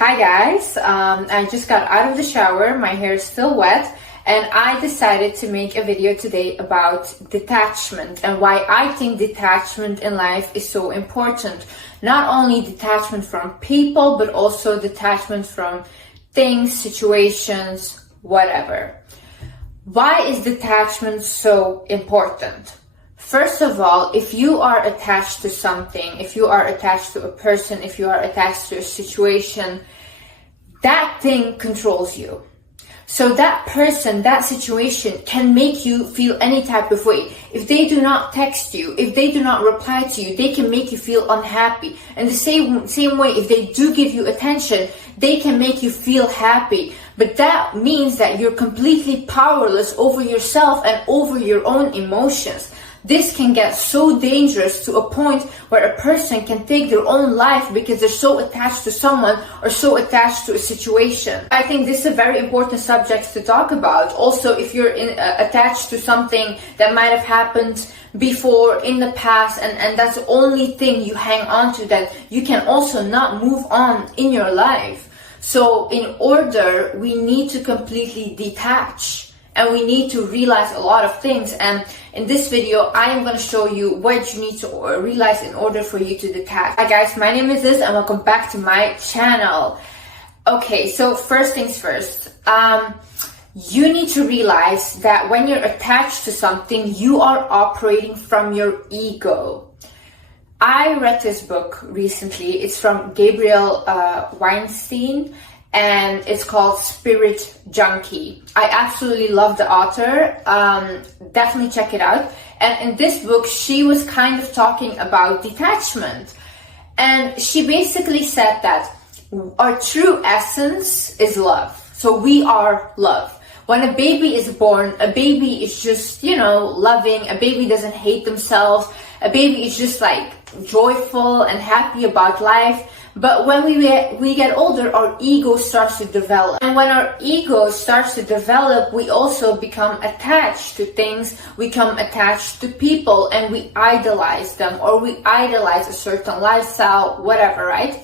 Hi guys, I just got out of the shower, my hair is still wet, and I decided to make a video today about detachment and why I think detachment in life is so important. Not only detachment from people, but also detachment from things, situations, whatever. Why is detachment so important? First of all, if you are attached to something, if you are attached to a person, if you are attached to a situation, that thing controls you. So that person, that situation can make you feel any type of way. If they do not text you, if they do not reply to you, they can make you feel unhappy. And the same way, if they do give you attention, they can make you feel happy. But that means that you're completely powerless over yourself and over your own emotions. This can get so dangerous to a point where a person can take their own life because they're so attached to someone or so attached to a situation. I think this is a very important subject to talk about. Also, if you're attached to something that might have happened before in the past and that's the only thing you hang on to, then you can also not move on in your life. So in order, we need to completely detach. And we need to realize a lot of things. And in this video, I am going to show you what you need to realize in order for you to detach. Hi guys, my name is Liz and welcome back to my channel. Okay, so first things first. You need to realize that when you're attached to something, you are operating from your ego. I read this book recently. It's from Gabriel Weinstein. And it's called Spirit Junkie. I absolutely love the author. Definitely check it out. And in this book, she was kind of talking about detachment. And she basically said that our true essence is love. So we are love. When a baby is born, a baby is just, loving. A baby doesn't hate themselves. A baby is just like joyful and happy about life. But when we get older, our ego starts to develop. And when our ego starts to develop, we also become attached to things, we become attached to people, and we idolize them, or we idolize a certain lifestyle, whatever, right?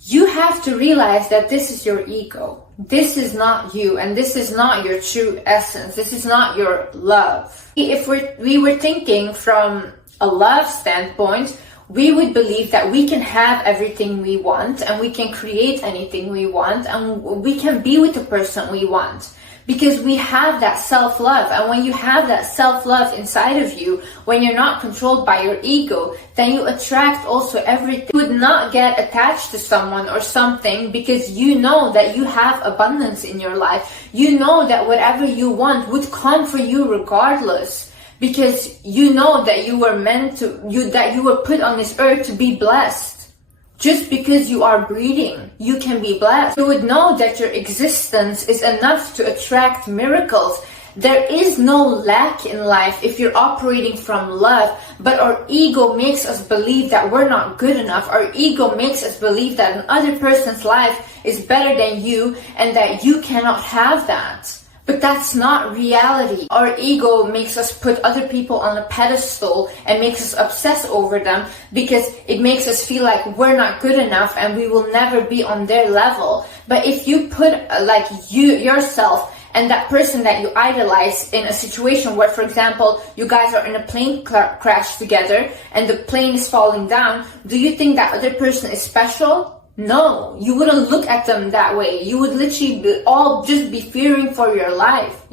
You have to realize that this is your ego. This is not you, and this is not your true essence. This is not your love. If we were thinking from a love standpoint, we would believe that we can have everything we want and we can create anything we want and we can be with the person we want because we have that self-love. And when you have that self-love inside of you, when you're not controlled by your ego, then you attract also everything. You would not get attached to someone or something because you know that you have abundance in your life. You know that whatever you want would come for you regardless. Because you know that you were that you were put on this earth to be blessed. Just because you are breathing, you can be blessed. You would know that your existence is enough to attract miracles. There is no lack in life if you're operating from love, but our ego makes us believe that we're not good enough. Our ego makes us believe that another person's life is better than you and that you cannot have that. But that's not reality. Our ego makes us put other people on a pedestal and makes us obsess over them because it makes us feel like we're not good enough and we will never be on their level. But if you put yourself and that person that you idolize in a situation where, for example, you guys are in a plane crash together and the plane is falling down, do you think that other person is special? No, you wouldn't look at them that way. You would literally just be fearing for your life,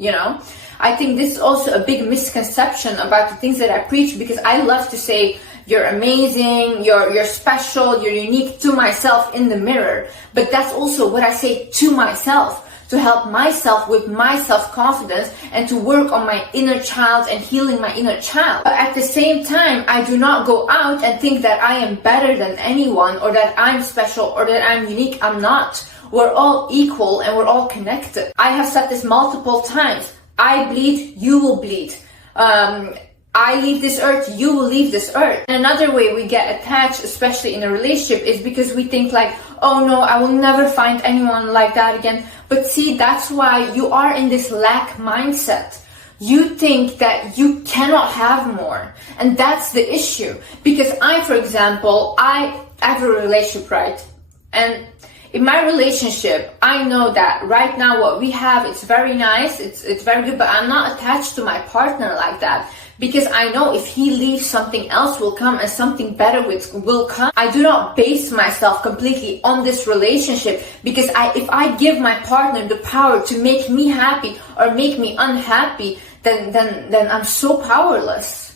I think this is also a big misconception about the things that I preach because I love to say, you're amazing, you're special, you're unique to myself in the mirror. But that's also what I say to myself, to help myself with my self-confidence and to work on my inner child and healing my inner child. But at the same time, I do not go out and think that I am better than anyone or that I'm special or that I'm unique. I'm not. We're all equal and we're all connected. I have said this multiple times. I bleed, you will bleed. I leave this earth, you will leave this earth. And another way we get attached, especially in a relationship, is because we think like, oh no, I will never find anyone like that again. But see, that's why you are in this lack mindset. You think that you cannot have more. And that's the issue. Because for example, I have a relationship, right? And In my relationship, I know that right now what we have, it's very nice, it's very good, but I'm not attached to my partner like that. Because I know if he leaves, something else will come and something better will come. I do not base myself completely on this relationship, because if I give my partner the power to make me happy or make me unhappy, then I'm so powerless.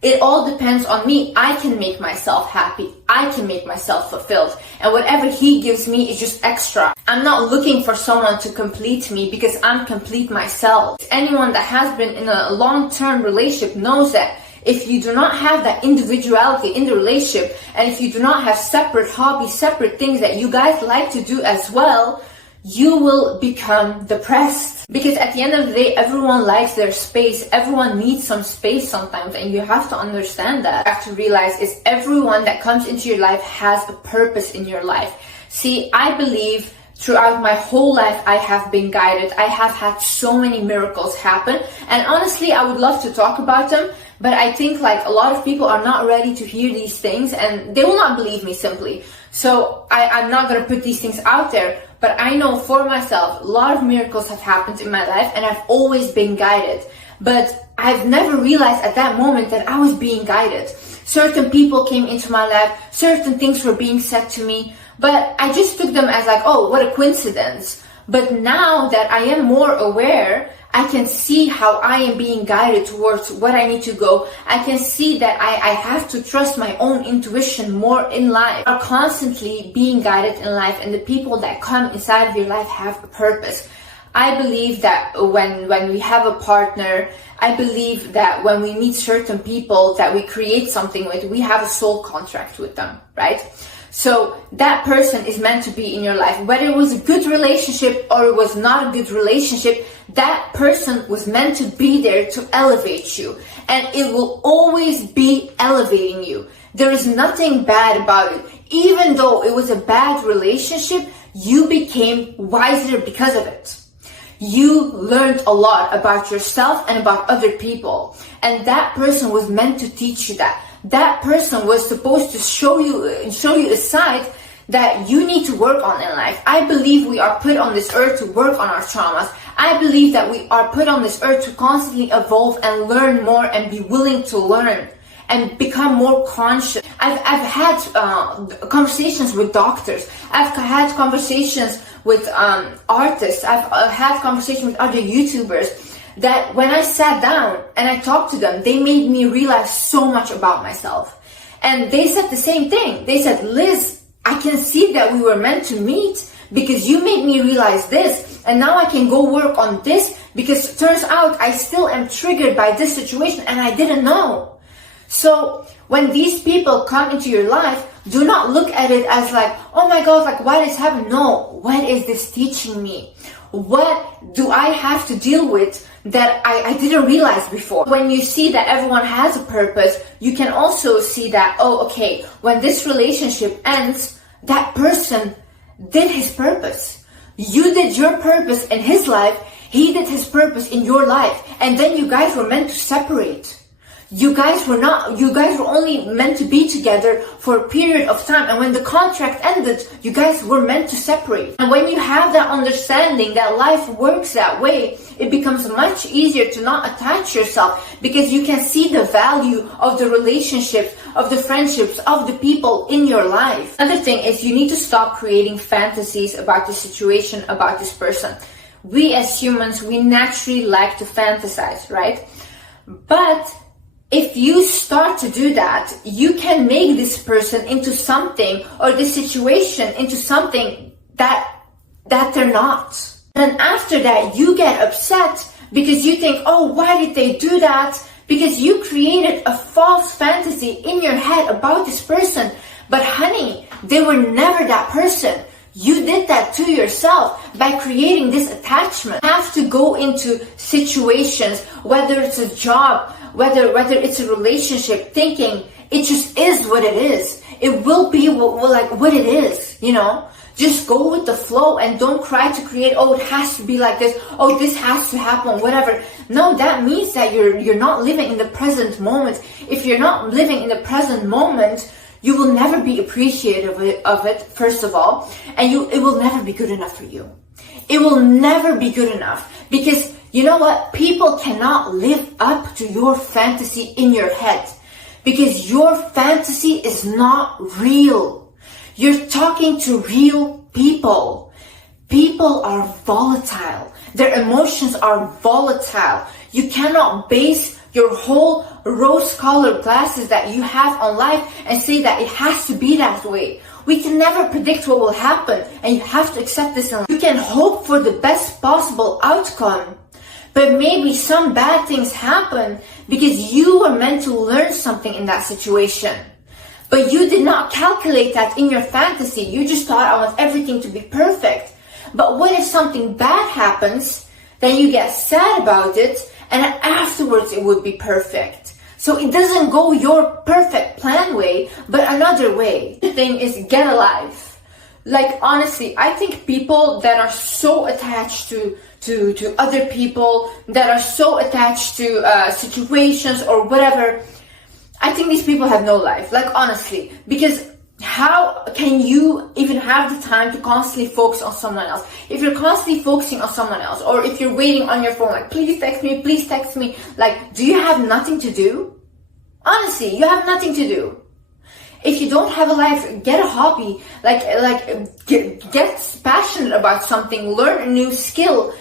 It all depends on me. I can make myself happy. I can make myself fulfilled. And whatever he gives me is just extra. I'm not looking for someone to complete me, because I'm complete myself. Anyone that has been in a long-term relationship knows that if you do not have that individuality in the relationship, and if you do not have separate hobbies, separate things that you guys like to do as well, you will become depressed. Because at the end of the day, everyone likes their space. Everyone needs some space sometimes, and you have to understand that. You have to realize is everyone that comes into your life has a purpose in your life. See, I believe throughout my whole life, I have been guided. I have had so many miracles happen. And honestly, I would love to talk about them, but I think like a lot of people are not ready to hear these things, and they will not believe me simply. So I'm not going to put these things out there. But I know for myself, a lot of miracles have happened in my life, and I've always been guided. But I've never realized at that moment that I was being guided. Certain people came into my life, certain things were being said to me, but I just took them as like, oh, what a coincidence. But now that I am more aware, I can see how I am being guided towards what I need to go. I can see that I have to trust my own intuition more in life. I'm constantly being guided in life, and the people that come inside of your life have a purpose. I believe that when we have a partner, I believe that when we meet certain people that we create something with, we have a soul contract with them, right? So that person is meant to be in your life. Whether it was a good relationship or it was not a good relationship, that person was meant to be there to elevate you. And it will always be elevating you. There is nothing bad about it. Even though it was a bad relationship, you became wiser because of it. You learned a lot about yourself and about other people. And that person was meant to teach you that. That person was supposed to show you a side that you need to work on in life. I believe we are put on this earth to work on our traumas. I believe that we are put on this earth to constantly evolve and learn more and be willing to learn and become more conscious. I've had conversations with doctors. I've had conversations with artists. I've had conversations with other YouTubers, that when I sat down and I talked to them, they made me realize so much about myself. And they said the same thing. They said, Liz, I can see that we were meant to meet because you made me realize this. And now I can go work on this, because it turns out I still am triggered by this situation and I didn't know. So when these people come into your life, do not look at it as like, oh my God, like what is happening? No, what is this teaching me? What do I have to deal with that I didn't realize before? When you see that everyone has a purpose, you can also see that, oh, okay, when this relationship ends, that person did his purpose. You did your purpose in his life, he did his purpose in your life, and then you guys were meant to separate. You guys were only meant to be together for a period of time, and when the contract ended, you guys were meant to separate. And when you have that understanding that life works that way, it becomes much easier to not attach yourself, because you can see the value of the relationships, of the friendships, of the people in your life. Another thing is you need to stop creating fantasies about the situation, about this person. We as humans, we naturally like to fantasize, right? But if you start to do that, you can make this person into something, or this situation into something that they're not. And after that, you get upset because you think, oh, why did they do that? Because you created a false fantasy in your head about this person. But honey, they were never that person. You did that to yourself by creating this attachment. You have to go into situations, whether it's a job, whether it's a relationship, thinking it just is what it is. It will be what it is, you know. Just go with the flow and don't try to create, oh, it has to be like this, oh, this has to happen, whatever. No, that means that you're not living in the present moment. If you're not living in the present moment, You will never be appreciative of it, first of all, and it will never be good enough for you. It will never be good enough because you know what? People cannot live up to your fantasy in your head because your fantasy is not real. You're talking to real people. People are volatile. Their emotions are volatile. You cannot base your whole rose-colored glasses that you have on life and say that it has to be that way. We can never predict what will happen, and you have to accept this. You can hope for the best possible outcome, but maybe some bad things happen because you were meant to learn something in that situation. But you did not calculate that in your fantasy. You just thought, I want everything to be perfect. But what if something bad happens, then you get sad about it, and afterwards it would be perfect. So it doesn't go your perfect plan way, but another way. The thing is, get a life. Like, honestly, I think people that are so attached to other people, that are so attached to situations or whatever, I think these people have no life. Like, honestly, because how can you even have the time to constantly focus on someone else? If you're constantly focusing on someone else, or if you're waiting on your phone, like, please text me, like, do you have nothing to do? Honestly, you have nothing to do. If you don't have a life, get a hobby, get passionate about something, learn a new skill,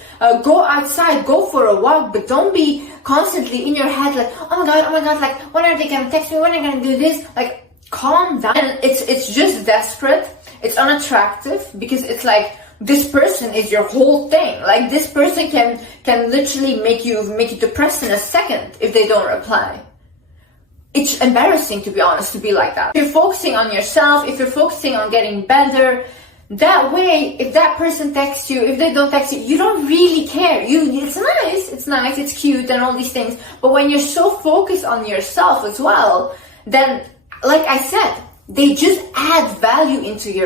go outside, go for a walk, but don't be constantly in your head like, oh my god, like, when are they gonna text me, when are they gonna do this? Like, calm down. And it's just desperate, it's unattractive, because it's like, this person is your whole thing. Like, this person can literally make you depressed in a second if they don't reply. It's embarrassing, to be honest, to be like that. If you're focusing on yourself, if you're focusing on getting better, that way, if that person texts you, if they don't text you, you don't really care. It's nice, it's cute and all these things. But when you're so focused on yourself as well, then, like I said, they just add value into your life.